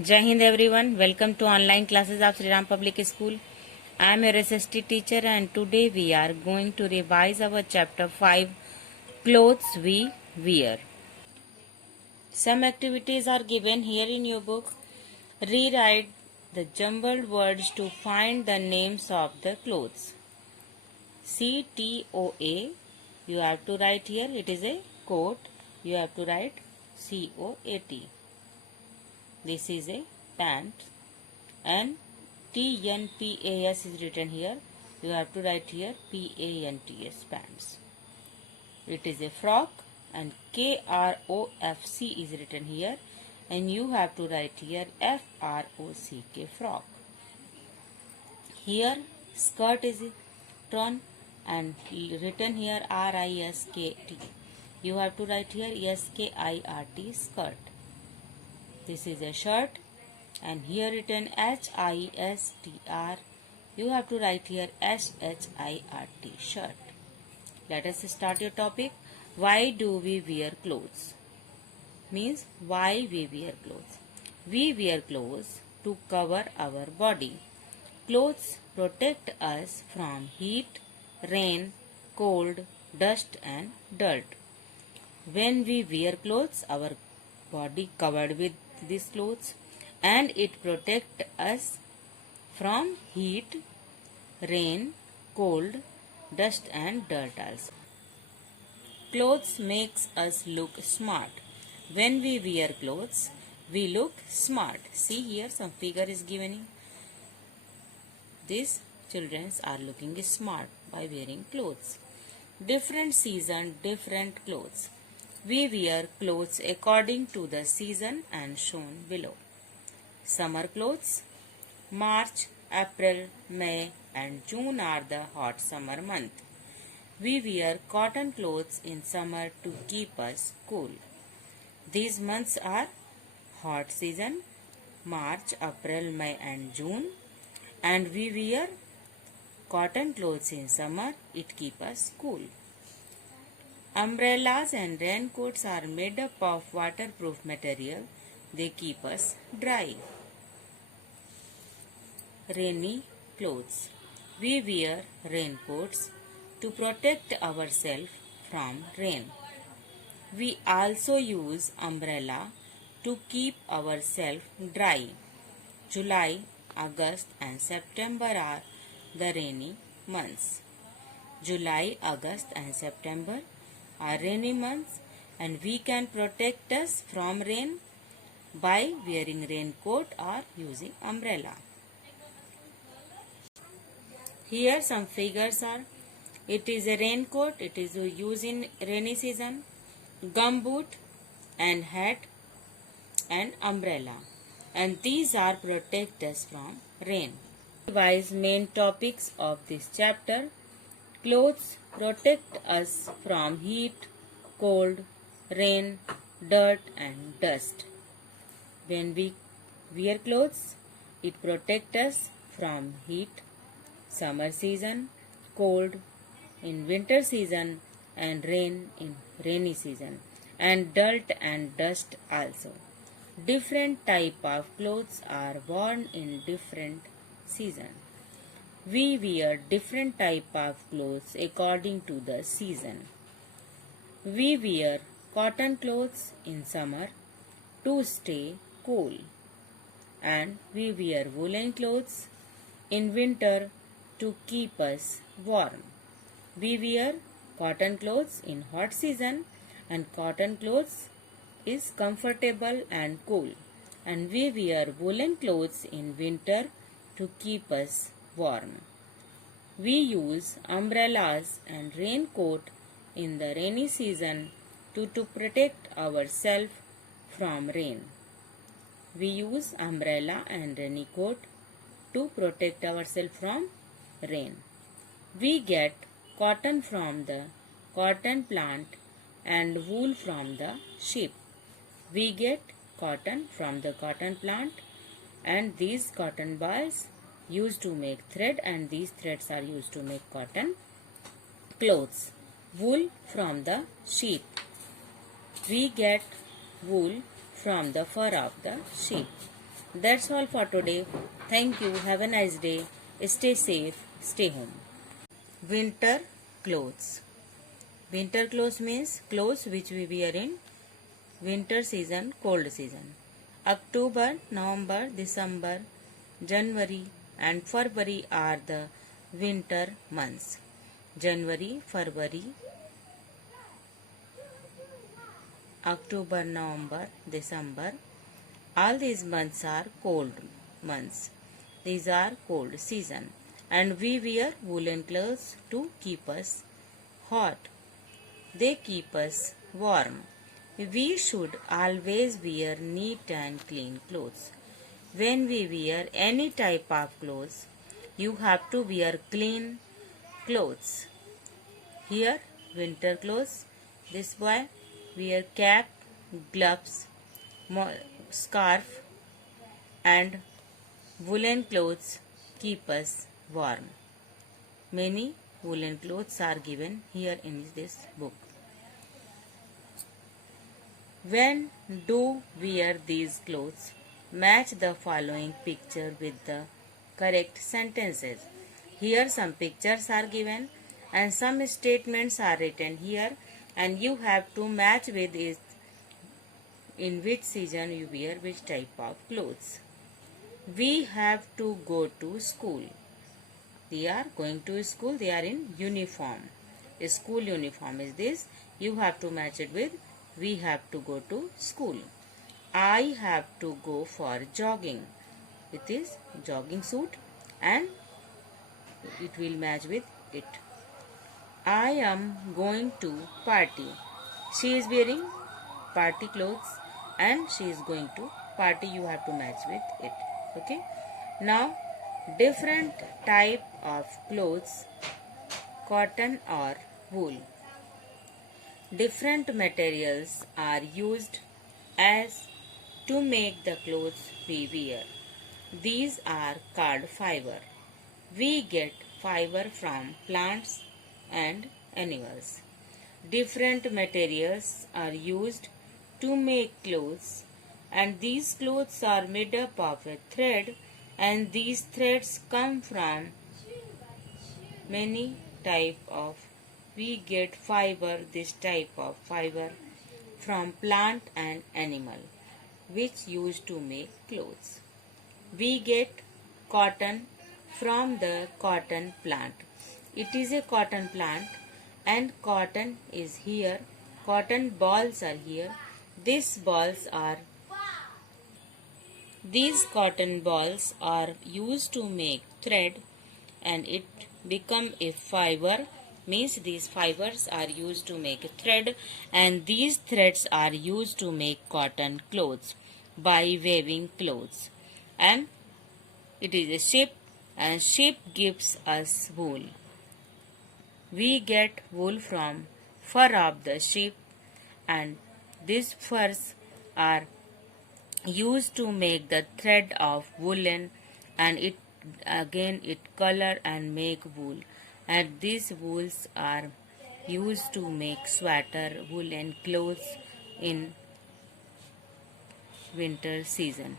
Jai Hind everyone, welcome to online classes of Sri Ram Public School. I am your SST teacher and today we are going to revise our chapter 5, Clothes We Wear. Some activities are given here in your book. Rewrite the jumbled words to find the names of the clothes. CTOA, you have to write here, it is a coat, you have to write COAT. This is a pant and TNPAS is written here. You have to write here PANTS, pants. It is a frock and KROFC is written here and you have to write here FROCK, frock. Here skirt is drawn and written here RISKT. You have to write here SKIRT, skirt. This is a shirt and here written HISTR. You have to write here SHIRT, shirt. Let us start your topic. Why do we wear clothes? Means why we wear clothes. We wear clothes to cover our body. Clothes protect us from heat, rain, cold, dust and dirt. When we wear clothes, our body covered with these clothes and it protects us from heat, rain, cold, dust and dirt also. Clothes makes us look smart. When we wear clothes, we look smart. See here some figure is given. These children are looking smart by wearing clothes. Different season, different clothes. We wear clothes according to the season and shown below. Summer clothes. March, April, May and June are the hot summer month. We wear cotton clothes in summer to keep us cool. These months are hot season, March, April, May and June, and we wear cotton clothes in summer, it keeps us cool. Umbrellas and raincoats are made up of waterproof material. They keep us dry. Rainy clothes. We wear raincoats to protect ourselves from rain. We also use umbrella to keep ourselves dry. July, August and September are the rainy months. July, August and September are rainy months and we can protect us from rain by wearing raincoat or using umbrella. Here some figures are. It is a raincoat, it is used in rainy season, gumboot and hat and umbrella, and these are protect us from rain. Revise main topics of this chapter. Clothes protect us from heat, cold, rain, dirt and dust. When we wear clothes, it protects us from heat, summer season, cold in winter season and rain in rainy season, and dirt and dust also. Different type of clothes are worn in different season. We wear different type of clothes according to the season. We wear cotton clothes in summer to stay cool, and we wear woolen clothes in winter to keep us warm. We wear cotton clothes in hot season and cotton clothes is comfortable and cool, and we wear woolen clothes in winter to keep us warm. We use umbrellas and raincoat in the rainy season to protect ourselves from rain. We use umbrella and raincoat to protect ourselves from rain. We get cotton from the cotton plant and wool from the sheep. We get cotton from the cotton plant and these cotton balls used to make thread and these threads are used to make cotton clothes. Wool from the sheep. We get wool from the fur of the sheep. That's all for today. Thank you. Have a nice day. Stay safe. Stay home. Winter clothes. Winter clothes means clothes which we wear in winter season, cold season. October, November, December, January and February are the winter months. January, February, October, November, December. All these months are cold months. These are cold season. And we wear woolen clothes to keep us hot. They keep us warm. We should always wear neat and clean clothes. When we wear any type of clothes, you have to wear clean clothes. Here, winter clothes. This boy wear cap, gloves, scarf and woolen clothes keep us warm. Many woolen clothes are given here in this book. When do wear these clothes? Match the following picture with the correct sentences. Here some pictures are given and some statements are written here, and you have to match with it in which season you wear which type of clothes. We have to go to school. They are going to school. They are in uniform. A school uniform is this. You have to match it with we have to go to school. I have to go for jogging. It is jogging suit and it will match with it. I am going to party. She is wearing party clothes and she is going to party. You have to match with it. Okay. Now, different type of clothes, cotton or wool. Different materials are used as to make the clothes we wear. These are called fiber. We get fiber from plants and animals. Different materials are used to make clothes, and these clothes are made up of a thread, and these threads come from many type of. We get fiber, this type of fiber, from plant and animal, which used to make clothes. We get cotton from the cotton plant. It is a cotton plant and cotton is here. Cotton balls are here. These cotton balls are used to make thread and it become a fiber, means these fibers are used to make a thread, and these threads are used to make cotton clothes by weaving clothes. And it is a sheep and sheep gives us wool. We get wool from fur of the sheep, and these furs are used to make the thread of woolen, and it color and make wool, and these wools are used to make sweater, woolen clothes in winter season.